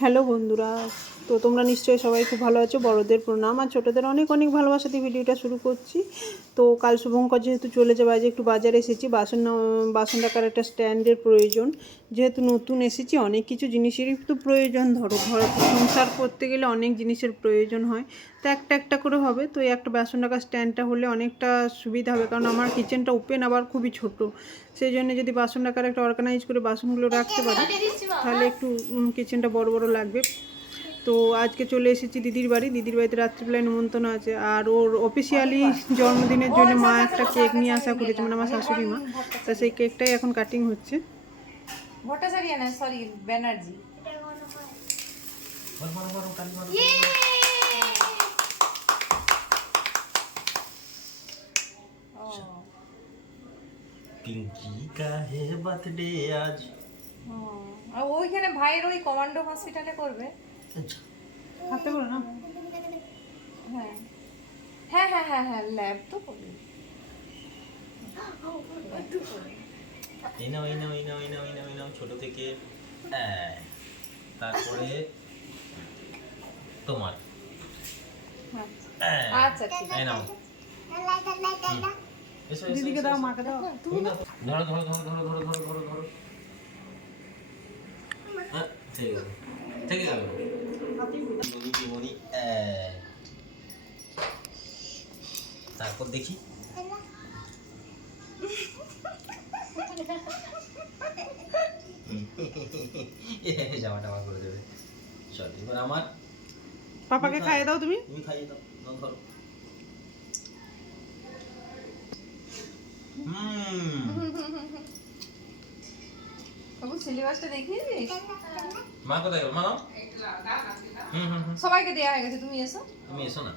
Hello বন্ধুরা, তো তোমরা নিশ্চয়ই সবাই খুব ভালো আছো। বড়দের প্রণাম আর ছোটোদের অনেক অনেক ভালোবাসা দিয়ে ভিডিওটা শুরু করছি। তো কাল শুভঙ্কর যেহেতু চলে যাবে, আজ একটু বাজারে এসেছি। বাসন বাসন রাখার একটা স্ট্যান্ডের প্রয়োজন। যেহেতু নতুন এসেছি, অনেক কিছু জিনিসেরই তো প্রয়োজন। ধরো, ঘর সংসার করতে গেলে অনেক জিনিসের প্রয়োজন হয়। তো একটা একটা করে হবে। তো এই একটা বাসন রাখার স্ট্যান্ডটা হলে অনেকটা সুবিধা হবে। কারণ আমার কিচেনটা ওপেন আবার খুবই ছোট। সেই জন্য যদি বাসন রাখার একটা অর্গানাইজ করে বাসনগুলো রাখতে পারি তাহলে একটু কিচেনটা বড় বড় লাগবে। তো আজকে চলে এসেছি দিদির বাড়ি। দিদির বাড়িতে রাত্রিবেলায় নিমন্ত্রণ আছে। আর ওর অফিসিয়ালি জন্মদিনের জন্য মা একটা কেক নিয়ে আসা করেছে মানে আমার শাশুড়ি মা। তা সেই কেকটাই এখন কাটিং হচ্ছে। ভট্টাচার্য না সরি ব্যানার্জি। পিঙ্কি কা বার্থডে আজ? আর ওইখানে ভাইয়ের ওই কমান্ডো হসপিটালে করবে। আচ্ছা। হাতে করো না হ্যাঁ। হ্যাঁ হ্যাঁ হ্যাঁ হ্যাঁ ল্যাব তো করবে। এই নাও এই নাও এই নাও এই নাও এই নাও এই নাও ছোট থেকে। হ্যাঁ, তারপরে তোমার। আচ্ছা।, হ্যাঁ। আচ্ছা ঠিক আছে। দিদিকে দাও মাকে দাও। তুমি দাও। ধরো ধরো ধরো ধরো ধরো ধরো ধরো ধরো। হ্যাঁ, থেকে গেল থেকে গেল মনি কি মনি এই। তারপর দেখি। জামা টামা করে দেবে। চল এবার আমার। পাপাকে খাইয়ে দাও তুমি। তুমি খাইয়ে দাও। ধরো। বাবু সিলেবাসটা দেখিয়েছিস মা কোথায় গেল? মা হুম হুম হুম। সবাইকে দেওয়া হয়ে গেছে তুমি এসো। তুমি এসো না।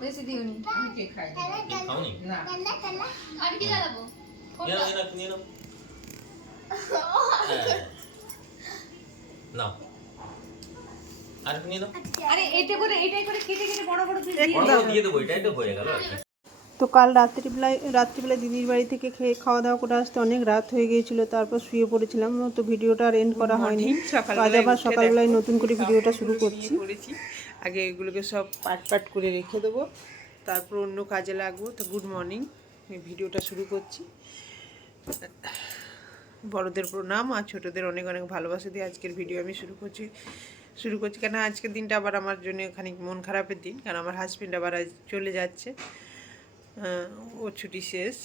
বেশি দিওনি কেক খাওনি? আর কি দাঁড়াবো নিয়ে নাও হ্যাঁ। নাও। আর নিয়ে নাও আরে এটা করে এটাই করে কেটে কেটে বড় বড় পিস বড় বড় দিয়ে দেবো এটাই তো হয়ে গেল। কাল রাত্রিবেলায় রাত্রিবেলায় দিদির বাড়ি থেকে খেয়ে খাওয়া দাওয়া করে আসতে অনেক রাত হয়ে গিয়েছিল তারপর শুয়ে পড়েছিলাম তো ভিডিওটা আর এন্ড করা হয়নি। আজ আবার সকালবেলায় নতুন করে ভিডিওটা শুরু করছি। করেছি আগে এগুলোকে সব পাট পাট করে রেখে দেবো তারপর অন্য কাজে লাগবো। তো গুড মর্নিং ভিডিওটা শুরু করছি। বড়দের প্রণাম আর ছোটদের অনেক অনেক ভালোবাসা দিয়ে আজকের ভিডিও আমি শুরু করছি। শুরু করছি। কেন আজকের দিনটা আবার আমার জন্য খানিক মন খারাপের দিন, কারণ আমার হাজব্যান্ড আবার আজ চলে যাচ্ছে। ওর ছুটি শেষ,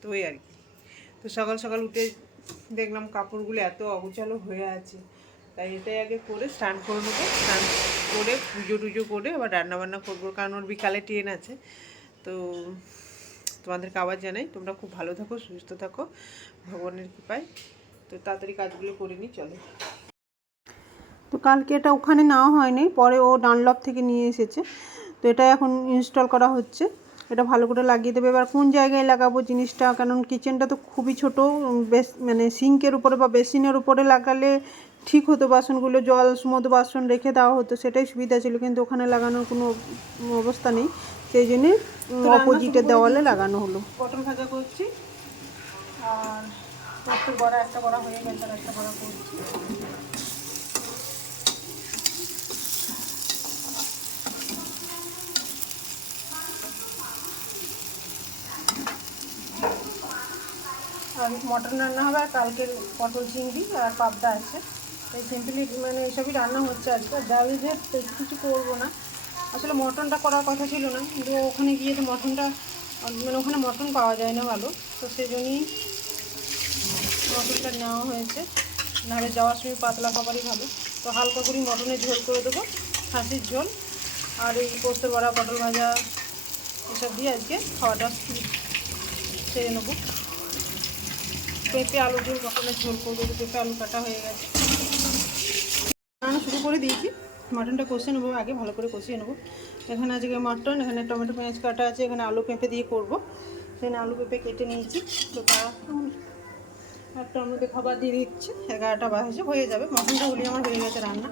তো ওই আর কি। তো সকাল সকাল উঠে দেখলাম কাপড়গুলো এত অগুচালো হয়ে আছে। তাই এটাই আগে করে স্নান করে নেব। স্নান করে, পুজো টুজো করে আবার রান্না বান্না করব, কারণ ওর বিকালে ট্রেন আছে। তো তোমাদেরকে আবার জানাই, তোমরা খুব ভালো থাকো, সুস্থ থাকো, ভগবানের কৃপায়। তো তাড়াতাড়ি কাজগুলো করে নিই, চলো। কালকে এটা ওখানে নেওয়া হয়নি পরে ও ডানলপ থেকে নিয়ে এসেছে। তো এটা এখন ইনস্টল করা হচ্ছে। এটা ভালো করে লাগিয়ে দেবে। এবার কোন জায়গায় লাগাবো জিনিসটা? কারণ কিচেনটা তো খুবই ছোটো বেশ মানে সিঙ্কের উপরে বা বেসিনের উপরে লাগালে ঠিক হতো। বাসনগুলো জল সমুদ্র বাসন রেখে দেওয়া হতো সেটাই সুবিধা ছিল। কিন্তু ওখানে লাগানোর কোনো অবস্থা নেই। সেই জন্যে অপোজিটের দেওয়ালে লাগানো হলো। পটল ভাজা করছি। আর বড়া একটা বড়া হয়ে গেছে আর একটা বড়া করছি। আর মটন রান্না হবে আর কালকের পটল চিংড়ি আর পাবদা আছে। এই সিম্পলি মানে এইসবই রান্না হচ্ছে আজকে। যাবে যে বেশি কিছু করব না। আসলে মটনটা করার কথা ছিল না। কিন্তু ওখানে গিয়ে তো মটনটা মানে ওখানে মটন পাওয়া যায় না ভালো। তো সেই জন্যই মটনটা নেওয়া হয়েছে। নাহলে যাওয়ার সময় পাতলা খাবারই ভালো তো হালকা করে মটনের ঝোল করে দেবো, খাসির ঝোল। আর এই পোস্ত বড়া, পটল ভাজা, এসব দিয়ে আজকে খাওয়াটা সেরে নেব। পেঁপে, আলু দিয়ে মটনের ঝোল করব। পেঁপে, আলু কাটা হয়ে গেছে। রান্না শুরু করে দিয়েছি। মাটনটা কষিয়ে নেব, আগে ভালো করে কষিয়ে নেব। এখানে আজকে মাটন, এখানে টমেটো, পেঁয়াজ কাটা আছে, এখানে আলু পেঁপে দিয়ে করব। সেখানে আলু পেঁপে কেটে নিয়েছি। তো তা একটার মধ্যে খাবার দিয়ে দিচ্ছি। এগারোটা বাজে, হয়ে যাবে। মটনটা হলে আমার হয়ে গেছে রান্না।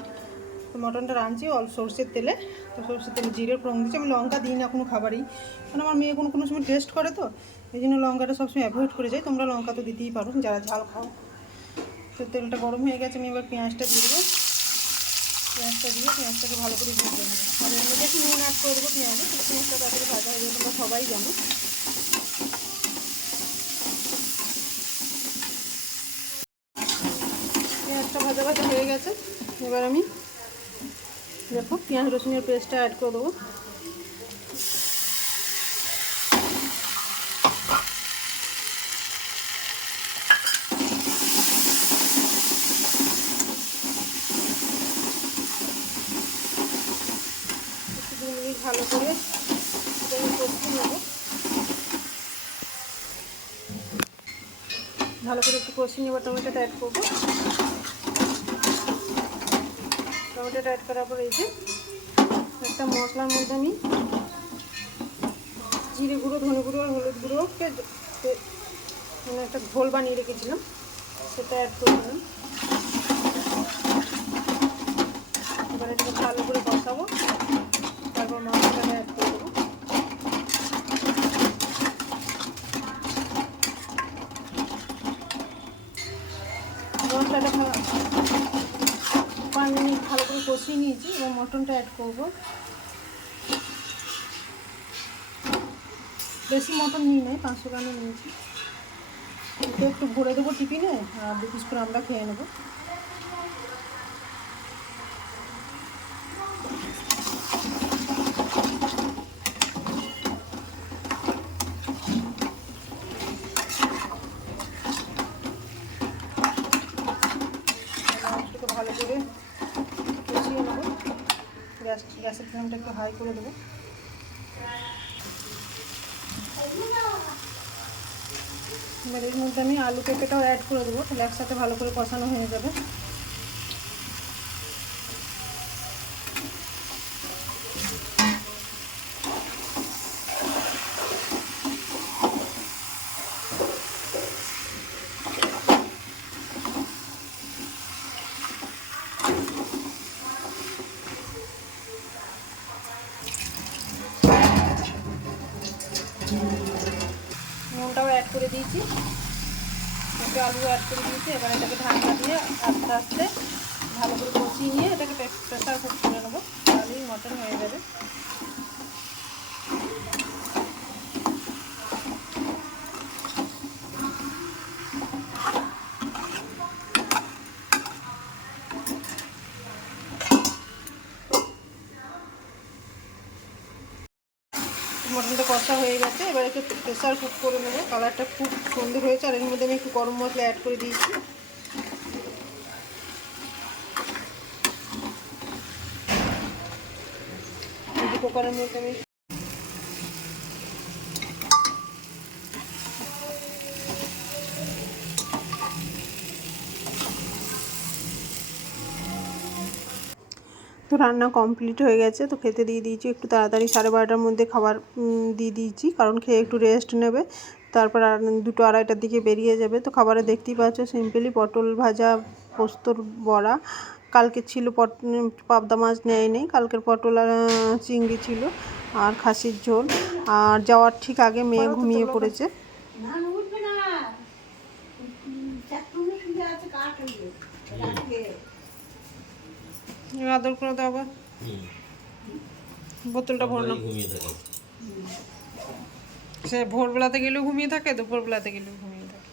তো মটনটা রাঁধছি অল সর্ষের তেলে। তো সর্ষের তেলে জিরে, ফোড়ন দিচ্ছি আমি লঙ্কা দিই না কোনো খাবারই। কারণ আমার মেয়ে কোনো কোনো সময় টেস্ট করে তো। এই জন্য লঙ্কাটা সবসময় অ্যাভয়েড করে যাই। তোমরা লঙ্কা তো দিতেই পারো, যারা ঝাল খাও। তো তেলটা গরম হয়ে গেছে, আমি এবার পেঁয়াজটা দিয়ে দেবো। পেঁয়াজটা দিয়ে পেঁয়াজটাকে ভালো করে ভেজে নেব। আর এর মধ্যে নুন অ্যাড করে দেবো পেঁয়াজে পেঁয়াজটা তাড়াতাড়ি ভাজা হয়ে তোমরা সবাই জানো। পেঁয়াজটা ভাজা ভাজা হয়ে গেছে। এবার আমি দেখো, পেঁয়াজ রসুনের পেস্টটা অ্যাড করে দেবো। ভালো করে কষিয়ে নেব। ভালো করে একটু কষিয়ে নেব, টমেটোটা অ্যাড করব। টমেটোটা অ্যাড করার পর এই যে একটা মশলার মধ্যে আমি জিরে গুঁড়ো, ধনে গুঁড়ো আর হলুদ গুঁড়োকে মানে একটা ঘোল বানিয়ে রেখেছিলাম, সেটা অ্যাড করে দিলাম এবার এটাকে ভালো করে কষাবো। তারপর পাঁচ মিনিট ভালো করে কষিয়ে নিয়েছি এবং মটনটা অ্যাড করব। বেশি মটন নিই নাই, পাঁচশো গ্রামে নিয়েছি। একটু ভরে দেবো টিফিনে, আর দু পিস করে আমরা খেয়ে নেব মাংসটাকে ভালো করে কষিয়ে নেব গ্যাস গ্যাসের ফ্লেমটা একটু হাই করে দেবো। এবার এর মধ্যে আমি আলু পেঁপেটাও অ্যাড করে দেবো, তাহলে একসাথে ভালো করে কষানো হয়ে যাবে নুনটাও অ্যাড করে দিয়েছি একটু আলু অ্যাড করে দিয়েছি, এবার এটাকে ঢাকা দিয়ে আস্তে আস্তে ভালো করে কষিয়ে নিয়ে এটাকে প্রেশার কুক করে নেব। তাহলেই মটন হয়ে যাবে। মটনটা কষা হয়ে গেছে। এবার একটু প্রেশার কুক করে নেব। কালারটা খুব সুন্দর হয়েছে। আর এর মধ্যে আমি একটু গরম মশলা অ্যাড করে দিয়েছি। কুকারের মধ্যে আমি তো রান্না কমপ্লিট হয়ে গেছে তো খেতে দিয়ে দিয়েছি একটু তাড়াতাড়ি। সাড়ে বারোটার মধ্যে খাবার দিয়ে দিয়েছি কারণ খেয়ে একটু রেস্ট নেবে। তারপর দুটো আড়াইটার দিকে বেরিয়ে যাবে। তো খাবারে দেখতেই পাচ্ছ সিম্পলি পটল ভাজা পোস্তর বড়া। কালকে ছিল পট পাবদা মাছ নেয় নেই কালকের পটল আর চিংড়ি ছিল আর খাসির ঝোল। আর যাওয়ার ঠিক আগে মেয়ে ঘুমিয়ে পড়েছে। আদর করে দাও আবার। বোতলটা ভরলাম ঘুমিয়ে থাকে। সে ভোরবেলাতে গেলেও ঘুমিয়ে থাকে দুপুরবেলাতে গেলেও ঘুমিয়ে থাকে।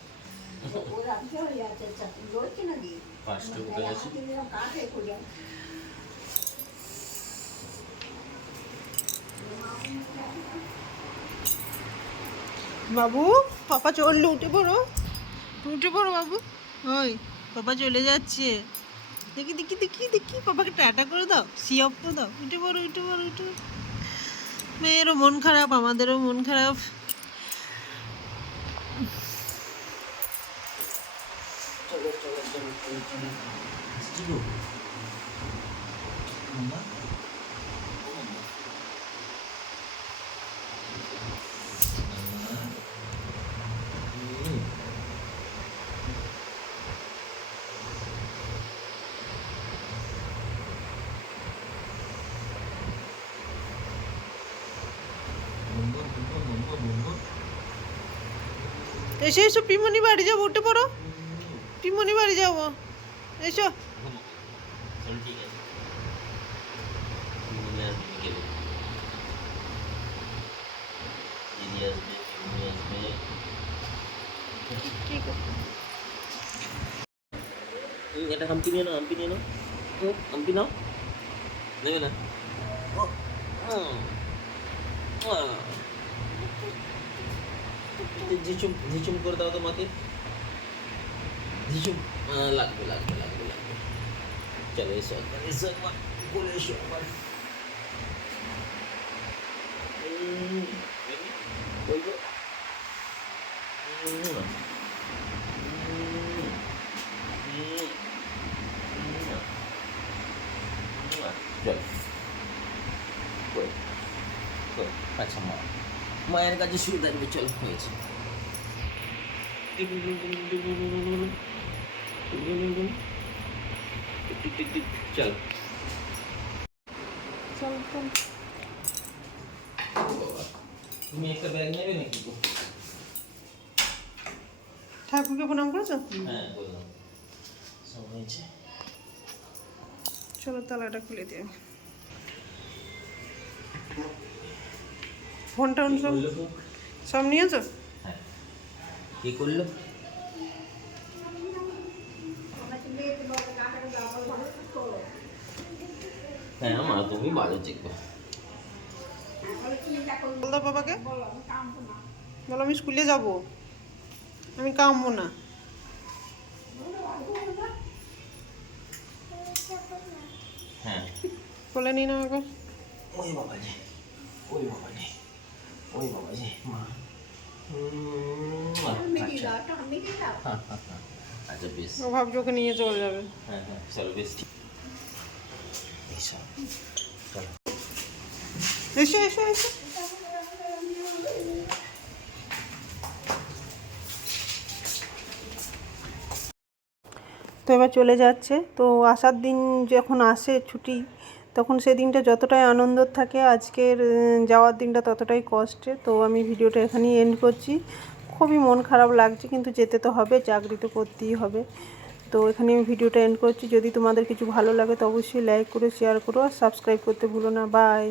বাবু পাপা চললে উঠে পড়ো। উঠে পড়ো বাবু। ওই পাপা চলে যাচ্ছে। দেখি দেখি দেখি দেখি বাবাকে টাটা করে দাও সিয়প্প করে দাও উঠে পড়ো উঠে পড়ো উঠে মেয়েরও মন খারাপ আমাদেরও মন খারাপ। মাম্মা? মাম্মা? এসে এসো পিমনি বাড়ি যাব উঠে পড়ো। পিমনি বাড়ি যাব এসো। এটা হাম্পি নিয়ে নাও হাম্পি নিয়ে নাও। হুম, হাম্পি নাও। নেবে না। ঝিচুম ঝিচুম করে দাও তোমাকে। ঝিচুম লাগবে লাগবে লাগবে লাগবে। চলো, এসো এসো একবার, বলে এসো একবার। মায়ের কাছে শুয়ে থাকবে চল হয়েছে চল। চল চল। তুমি একটা ব্যাগ নেবে নাকি? ঠাকুরকে প্রণাম করেছ? হ্যাঁ বললাম। সব হয়েছে। চলো তালাটা খুলে দিই আমি। ফোন টোন সব সব নিয়েছো? কি করল? হ্যাঁ মা তুমি ভালো চেকবো বল বাবাকে। বলো আমি স্কুলে যাব। আমি কামবো না। হ্যাঁ। বলে নিন আমাকে ওই বাবাজি ওই বাবাজি। ওই মা আচ্ছা বেশ ও ভাবছি ওকে নিয়ে চলে যাবে হ্যাঁ হ্যাঁ চলো বেশ ঠিক এইসব এসো এসো এসো তো এবার চলে যাচ্ছে। তো আসার দিন যখন আসে ছুটি তখন সেদিনটা যতটাই আনন্দ থাকে, আজকের যাওয়ার দিনটা ততটাই কষ্টে তো আমি ভিডিওটা এখানেই এন্ড করছি। খুবই মন খারাপ লাগছে, কিন্তু যেতে তো হবে, চাকরি তো করতেই হবে। তো এখানে আমি ভিডিওটা এন্ড করছি। যদি তোমাদের কিছু ভালো লাগে, তো অবশ্যই লাইক করো শেয়ার করো, আর সাবস্ক্রাইব করতে ভুলো না। বাই